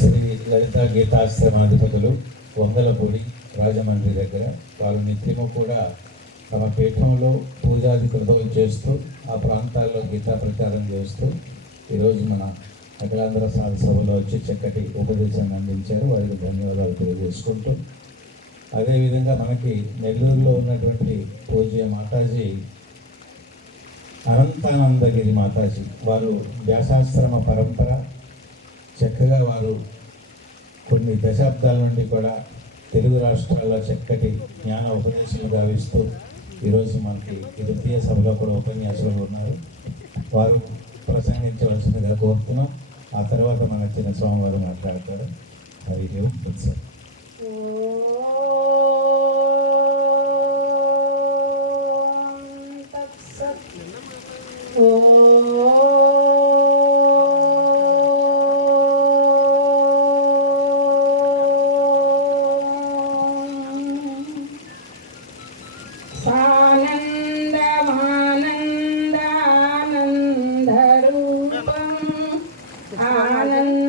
శ్రీ లలిత గీతాశ్రమాధిపతులు వంగలపూడి రాజమండ్రి దగ్గర వారు నిత్యము కూడా తమ పీఠంలో పూజాది కృతులు చేస్తూ ఆ ప్రాంతాల్లో గీతా ప్రచారం చేస్తూ ఈరోజు మన అఖిలాంధ్ర సాధు సభలో వచ్చి చక్కటి ఉపదేశాన్ని అందించారు. వారికి ధన్యవాదాలు తెలియజేసుకుంటూ, అదేవిధంగా మనకి నెల్లూరులో ఉన్నటువంటి పూజ్య మాతాజీ అనంతానందగిరి మాతాజీ వారు వ్యాసాశ్రమ పరంపర చక్కగా వారు కొన్ని దశాబ్దాల నుండి కూడా తెలుగు రాష్ట్రాల్లో చక్కటి జ్ఞాన ఉపదేశాలు గావిస్తూ ఈరోజు మనకి ద్వితీయ సభలో కూడా ఉపన్యాసాలు ఉన్నారు. వారు ప్రసంగించవలసిందిగా కోరుతున్నాం. ఆ తర్వాత మన చిన్న స్వామివారు మాట్లాడతారు. హరి ఓం సార్.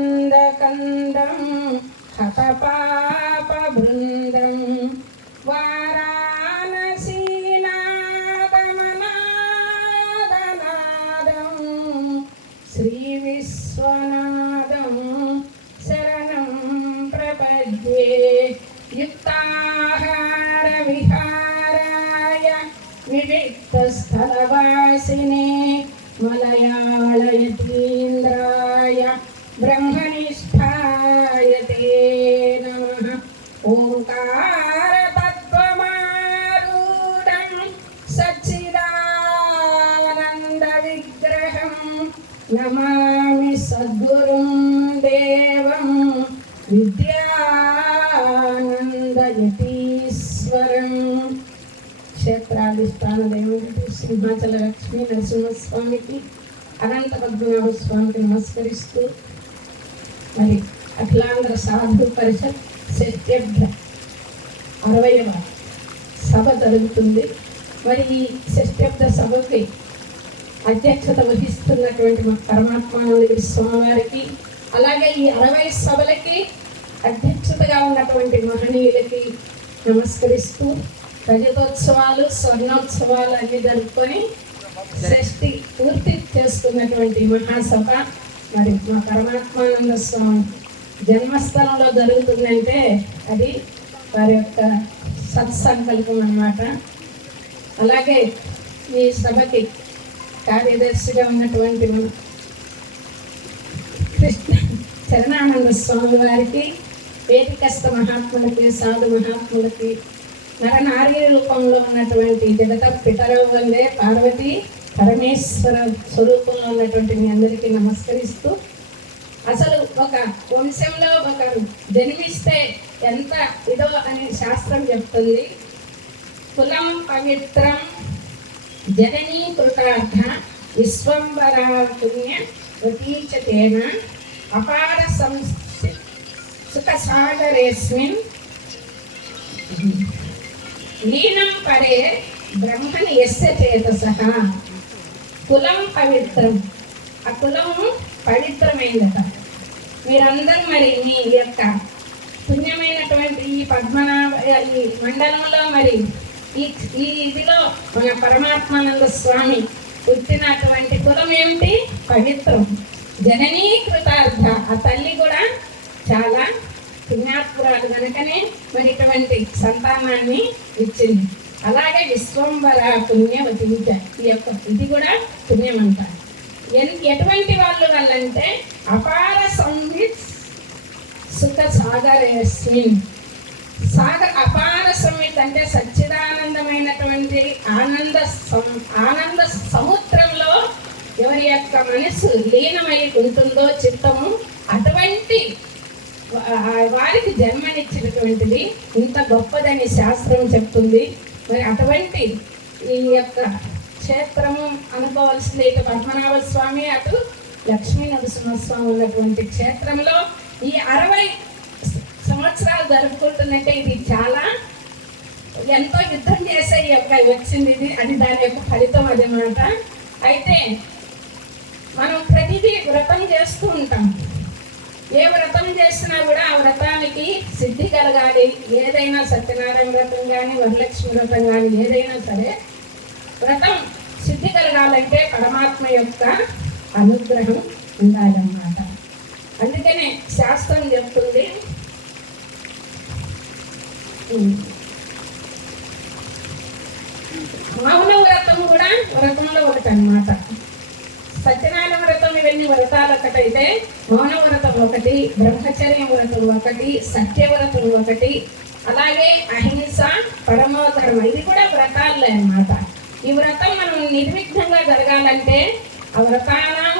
ఆనందకందం హతపాపబృందం వారాణసీనాదమనాదనాదం శ్రీ విశ్వనాథం శరణం ప్రపద్యే. యుక్తాహార విహారాయ వివిక్తస్థలవాసినే మలయాళయతీంద్రాయ బ్రహ్మనిష్ఠాయ తే నమః. ఓంకారతత్వమారూఢం సచ్చిదానంద విగ్రహం నమామి సద్గురుం దేవం విద్యానందయతీశ్వరం. క్షేత్రాధిష్టాన దేవుడికి సింహాచల లక్ష్మీ నరసింహస్వామికి అనంత పద్మనాభ స్వామికి నమస్కరిస్తూ, మరి అఖిలాంధ్ర సాధు పరిషత్ షష్ఠ్యబ్ద 60వ సభ జరుగుతుంది. మరి ఈ షష్ఠ్యబ్ద సభకి అధ్యక్షత వహిస్తున్నటువంటి మా పరమాత్మానందగిరి స్వామివారికి, అలాగే ఈ 60 సభలకి అధ్యక్షతగా ఉన్నటువంటి మహనీయులకి నమస్కరిస్తూ, రజతోత్సవాలు స్వర్ణోత్సవాలు అన్ని జరుపుకొని షష్ఠి పూర్తి చేసుకున్నటువంటి మహాసభ మరి మా పరమాత్మానంద స్వామి జన్మస్థలంలో జరుగుతుందంటే అది వారి యొక్క సత్సంకల్పం అన్నమాట. అలాగే ఈ సభకి కార్యదర్శిగా ఉన్నటువంటి కృష్ణ శరణానంద స్వామి వారికి, వేదికస్థ మహాత్ములకి, సాధు మహాత్ములకి, నరనారీ రూపంలో ఉన్నటువంటి జగత పితరవు వందే పార్వతి పరమేశ్వర స్వరూపంలో ఉన్నటువంటి మీ అందరికీ నమస్కరిస్తూ, అసలు ఒక వంశంలో ఒకరు జన్మిస్తే ఎంత ఇదో అని శాస్త్రం చెప్తుంది. కులం పవిత్రం జననీ కృతార్థ విశ్వంబరా పుణ్య వతీచతేన అపార సుఖసాగరేస్మిన్ లీనం పరే బ్రహ్మని యస్య చేతసః. కులం పవిత్రం, ఆ కులం పవిత్రమైనదట. మీరందరూ మరి మీ యొక్క పుణ్యమైనటువంటి ఈ పద్మనాభ ఈ మండలంలో మరి ఈ ఇదిలో మన పరమాత్మానంద స్వామి పుట్టినటువంటి కులం ఏమిటి? పవిత్రం. జననీ కృతార్థ, ఆ తల్లి కూడా చాలా పుణ్యాత్పురాలు కనుకనే మరి ఇటువంటి సంతానాన్ని ఇచ్చింది. అలాగే విశ్వంబర పుణ్యవతి, ఈ యొక్క ఇది కూడా పుణ్యం అంటారు. ఎటువంటి వాళ్ళు వాళ్ళంటే అపార సంవిత్ సుఖ సాగరేస్మిన్. అపార సంవిత్ అంటే సచ్చిదానందమైనటువంటి ఆనంద సముద్రంలో ఎవరి యొక్క మనసు లీనమై ఉంటుందో చిత్తము, అటువంటి వారికి జన్మనిచ్చినటువంటిది ఇంత గొప్పదని శాస్త్రం చెప్తుంది. మరి అటువంటి ఈ యొక్క క్షేత్రము అనుకోవాల్సింది ఇటు పద్మనాభ స్వామి, అటు లక్ష్మీ నరసింహస్వామి ఉన్నటువంటి క్షేత్రంలో ఈ 60 సంవత్సరాలు జరుపుకుంటుందంటే ఇది చాలా ఎంతో యుద్ధం చేసే ఈ యొక్క వచ్చింది ఇది, అది దాని యొక్క ఫలితం అన్నమాట. అయితే మనం ప్రతిదీ వ్రతం చేస్తూ ఉంటాం. ఏ వ్రతం చేసినా కూడా ఆ వ్రతానికి సిద్ధి కలగాలి. ఏదైనా సత్యనారాయణ వ్రతం కానీ వరలక్ష్మి వ్రతం కానీ ఏదైనా సరే వ్రతం సిద్ధి కలగాలంటే పరమాత్మ యొక్క అనుగ్రహం ఉండాలన్నమాట. అందుకనే శాస్త్రం చెప్తుంది, మౌన వ్రతం కూడా వ్రతంలో ఒకటి అన్నమాట. సత్యనారాయణ వ్రతం ఇవన్నీ వ్రతాలు ఒకటైతే మౌన వ్రతం ఒకటి, బ్రహ్మచర్య వ్రతం ఒకటి, సత్యవ్రతం ఒకటి, అలాగే అహింస పరమోధర్మ, ఇది కూడా వ్రతాలే అన్నమాట. ఈ వ్రతం మనం నిర్విఘ్నంగా జరగాలంటే ఆ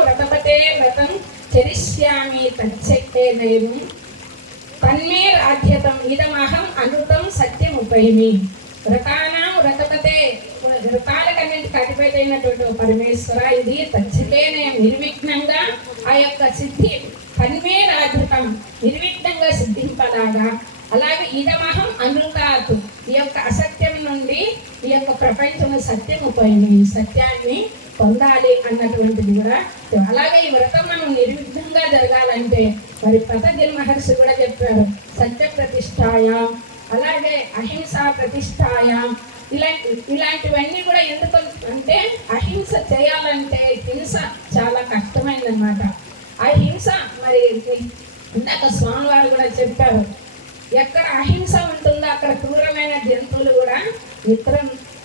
వ్రతపతే వ్రతం చరిష్యామి తచ్చక్తే దైవం తన్మే రాధ్యతం ఇదమహం అనృతం సత్యముపైమి. వ్రతపతే వ్రతాలకన్నింటికి అధిపతైనటువంటి పరమేశ్వర, ఇది తచ్చకేనే నిర్విఘ్నంగా ఆ యొక్క సిద్ధి తన్మే రాధ్యతం నిర్విఘ్నంగా సిద్ధింపలాగా, అలాగే ఇదమహం అనృతాత్ ఈ యొక్క అసత్యం నుండి ఈ యొక్క ప్రపంచం సత్యము పోయింది, సత్యాన్ని పొందాలి అన్నటువంటిది కూడా. అలాగే ఈ వ్రతం మనం నిర్విఘ్నంగా జరగాలంటే మరి పతంజలి మహర్షి కూడా చెప్పారు, సత్య ప్రతిష్టాయాం, అలాగే అహింసా ప్రతిష్టాయాం. ఇలాంటివన్నీ కూడా ఎందుకు అంటే అహింస చేయాలంటే హింస చాలా కష్టమైందన్నమాట. ఆ హింస మరి ఇందాక స్వామివారు కూడా చెప్పారు, ఎక్కడ అహింస ఉంటుందో అక్కడ క్రూరమైన జంతువులు కూడా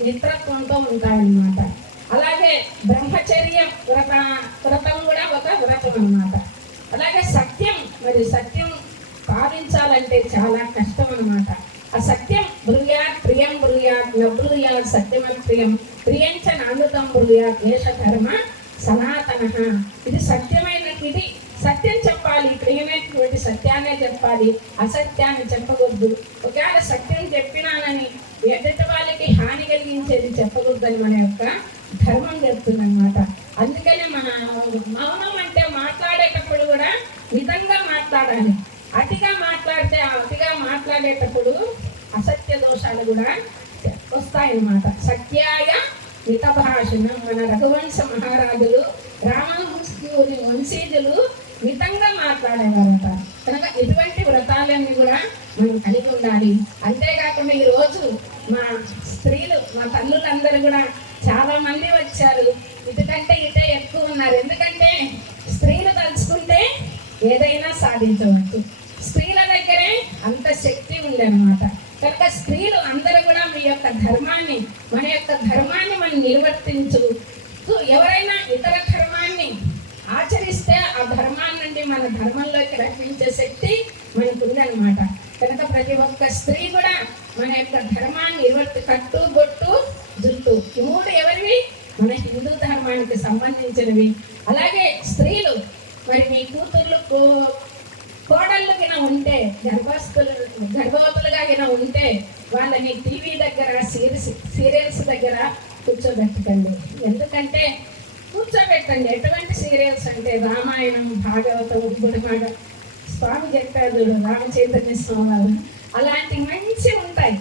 మిత్రత్వంతో ఉంటాయన్నమాట. అలాగే బ్రహ్మచర్య వ్రతం కూడా ఒక వ్రతం అన్నమాట. అలాగే సత్యం, మరి సత్యం పాటించాలంటే చాలా కష్టం అన్నమాట. ఆ సత్యం బ్రూయాత్ ప్రియం బ్రూయాత్ నబ్రూయాత్ సత్యమత్ ప్రియం ప్రియంచ నామృతం బ్రూయాత్ ఏష ధర్మ సనాతన. ఇది సత్యమైనది, సత్యం చెప్పాలి, ప్రియమైనటువంటి సత్యాన్నే చెప్పాలి, అసత్యాన్ని చెప్పకూడదు. ఒకవేళ సత్యం చెప్పినానని ఎదుటి వాళ్ళకి హాని కలిగించేది చెప్పకూడదని మన యొక్క ధర్మం చెప్తుందన్నమాట. అందుకనే మన మౌనం అంటే మాట్లాడేటప్పుడు కూడా మితంగా మాట్లాడాలి. అతిగా మాట్లాడితే అతిగా మాట్లాడేటప్పుడు అసత్య దోషాలు కూడా వస్తాయన్నమాట. సత్యాయ మిత భాషణం. మన రఘువంశ మహారాజులు రామహంసూరి వంశీజులు మితంగా మాట్లాడేవారట. కనుక ఇటువంటి వ్రతాలన్నీ కూడా మనం కలిగి ఉండాలి. అంతేకాకుండా ఈరోజు మా స్త్రీలు, మా తల్లులందరూ కూడా చాలా మంది వచ్చారు, ఇటుకంటే ఇటే ఎక్కువ ఉన్నారు. ఎందుకంటే స్త్రీలు తలుచుకుంటే ఏదైనా సాధించవచ్చు, స్త్రీల దగ్గరే అంత శక్తి ఉందన్నమాట. కనుక స్త్రీలు అందరూ కూడా మీ యొక్క ధర్మాన్ని, మన యొక్క ధర్మాన్ని మనం నిర్వర్తించు. ఎవరైనా ఇతర ధర్మాన్ని ఆచరిస్తే ఆ ధర్మాన్ని నుండి మన ధర్మంలోకి రక్షించే శక్తి మనకు ఉందన్నమాట. కనుక ప్రతి ఒక్క స్త్రీ కూడా మన యొక్క ధర్మాన్ని కట్టు, బొట్టు, జుట్టు, ఈ మూడు ఎవరివి? మన హిందూ ధర్మానికి సంబంధించినవి. అలాగే స్త్రీలు మరి మీ కూతుర్లు కోడళ్ళు గిన ఉంటే, గర్భవతులుగా గిన ఉంటే వాళ్ళని టీవీ దగ్గర సీరియల్స్ దగ్గర కూర్చోబెట్టకండి. ఎందుకంటే కూర్చోబెట్టండి. ఎటువంటి సీరియల్స్ అంటే రామాయణం, భాగవతం, గుడిమాడ, స్వామి చెప్పారు చూడు రామచైతన్య స్వామి, అలాంటి మంచి ఉంటాయి.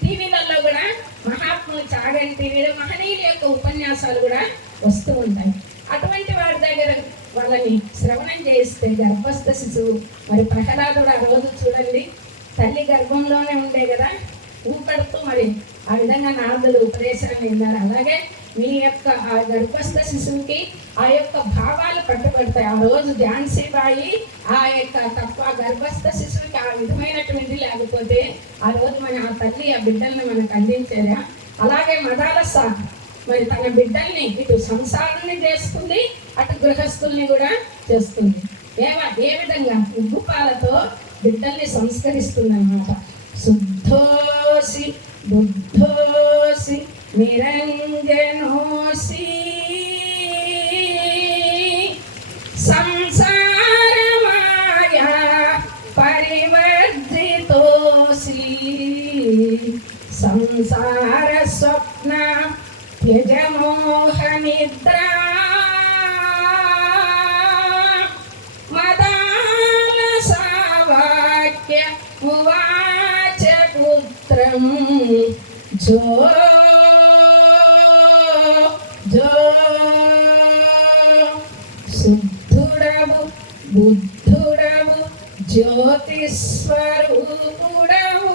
టీవీలలో కూడా మహాత్ములు చాగంటి టీవీలో మహనీయుల యొక్క ఉపన్యాసాలు కూడా వస్తూ ఉంటాయి. అటువంటి వారి దగ్గర వాళ్ళని శ్రవణం చేస్తే గర్భస్థ శిశువు, మరి ప్రహ్లాదుడు ఆ రోజు చూడండి తల్లి గర్భంలోనే ఉండే కదా, ఊపడుతూ మరి ఆ విధంగా నారదుడు ఉపదేశాన్ని విన్నారు. అలాగే మీ యొక్క ఆ గర్భస్థ శిశువుకి ఆ యొక్క భావాలు పట్టుబడతాయి. ఆ రోజు ఝాన్సీ బాయి ఆ యొక్క తప్ప గర్భస్థ శిశువుకి ఆ విధమైనటువంటి లేకపోతే ఆ రోజు మన ఆ తల్లి ఆ బిడ్డల్ని మనకు అందించేదా. అలాగే మదాలస మరి తన బిడ్డల్ని ఇటు సంసారాన్ని చేస్తుంది, అటు గృహస్థుల్ని కూడా చేస్తుంది. ఏ విధంగా ఉగ్గుపాలతో బిడ్డల్ని సంస్కరిస్తుంది అన్నమాట. శుద్ధోసి బుద్ధోసి నిరంజనోసి సంసారమాయా పరివర్జితోసి సంసార స్వప్న త్యజమోహ నిద్రా మదాలసావాక్య ఉవాచ పుత్రం జో శుద్ధుడవు బుద్ధుడవు జ్యోతి స్వరూపుడవు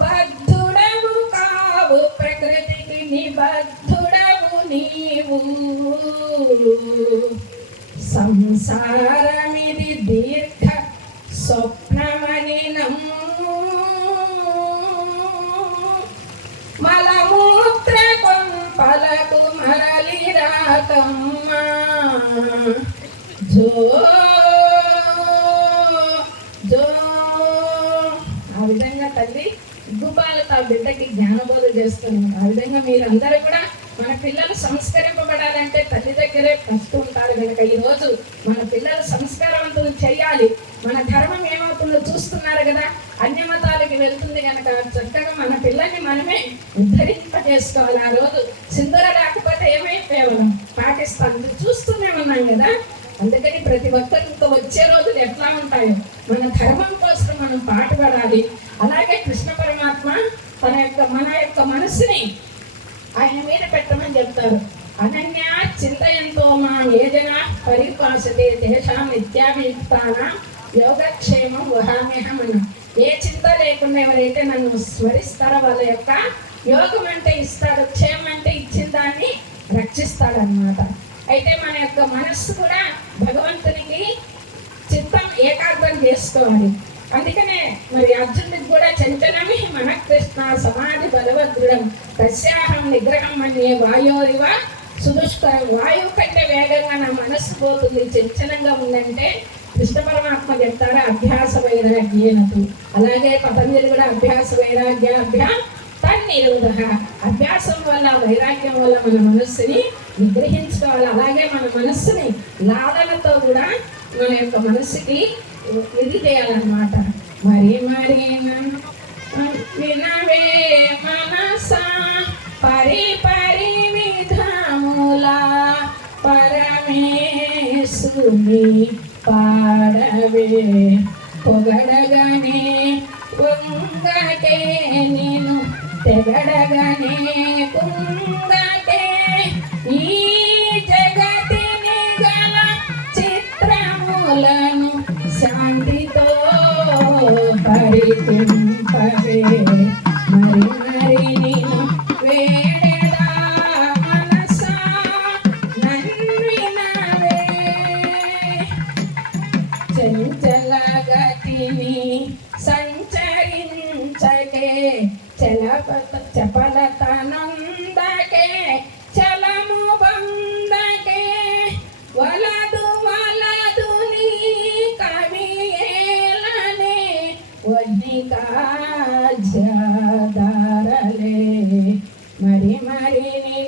బద్ధుడవు కావు ప్రకృతికి నిబద్ధుడవు నీవు సంసారమిది దీర్ఘ స్వప్నమని నమ్ము మలమూత్ర కొంపలకు మరలి రాకమ్మా జో జో. ఆ విధంగా తల్లి గుబాలతో ఆ బిడ్డకి జ్ఞానబోధ చేస్తున్నాం. ఆ విధంగా మీరందరూ కూడా మన పిల్లలు సంస్కరింపబడాలంటే తల్లి దగ్గరే ఫస్ట్ ఉంటారు కనుక ఈరోజు మన పిల్లలు సంస్కారవంతులు చేయాలి. మన ధర్మం ఏమవుతుందో చూస్తున్నారు కదా, అన్య మతాలకి వెళ్తుంది కనుక చక్కగా మన పిల్లల్ని మనమే ఉద్ధరింపజేసుకోవాలి. ఆ రోజు సింధుర రాకపోతే ఏమైపోయేవాళ్ళం పాకిస్తాన్ చూస్తూనే ఉన్నాం కదా. అందుకని ప్రతి ఒక్కరికి వచ్చే రోజులు ఎట్లా ఉంటాయో మన ధర్మం కోసం మనం పాటుపడాలి. అలాగే కృష్ణ పరమాత్మ మన యొక్క మనసుని ఆయన మీద పెట్టమని చెప్తారు. అనన్య చింతయంతో మా ఏదైన పరిపాసతే దేశం నిత్యాభియుక్తాన యోగక్షేమం వహామ్యహం అన్న. ఏ చింత లేకుండా ఎవరైతే నన్ను స్మరిస్తారో వాళ్ళ యొక్క యోగం అంటే ఇస్తాడు, క్షేమం అంటే ఇచ్చిన దాన్ని రక్షిస్తాడు అన్నమాట. అయితే మన యొక్క మనస్సు కూడా భగవంతునికి చిత్తం ఏకాగ్రం చేసుకోవాలి. అందుకనే మరి అర్జునుడికి కూడా చంచనమి మన కృష్ణ సమాధి బలవద్రుడం తస్యాహం నిగ్రహం అనే వాయోరివ సుదుష్కరం. వాయువు కంటే వేగంగా నా మనస్సు పోతుంది, చంచలంగా ఉందంటే కృష్ణ పరమాత్మ చెప్తాడు అభ్యాస వైరాగ్యేనతు. అలాగే పతంజలి కూడా అభ్యాస వైరాగ్యాభ్యా తన్నిరోధ. అభ్యాసం వల్ల వైరాగ్యం వల్ల మన మనస్సుని నిగ్రహించుకోవాలి. అలాగే మన మనస్సుని లాదనతో కూడా మన యొక్క మనస్సుకి ఇది చేయాలన్నమాట. మరి మరి వినవే మనసా పరి పరి విధముల పరమేశుని పాడవే పొగడగనే కుంగకే నేను తెగడగనే కుంగకే ఈ జగతిని గల చిత్రములను శాంతితో పరికింపవే మరి మరి నేను వేడెదా మనసా నన్వినవే చంచల గతిని సంచరించకే చపలతనందకే చలము బందకే వలదు వలదు నీ కవియేలనే వనికా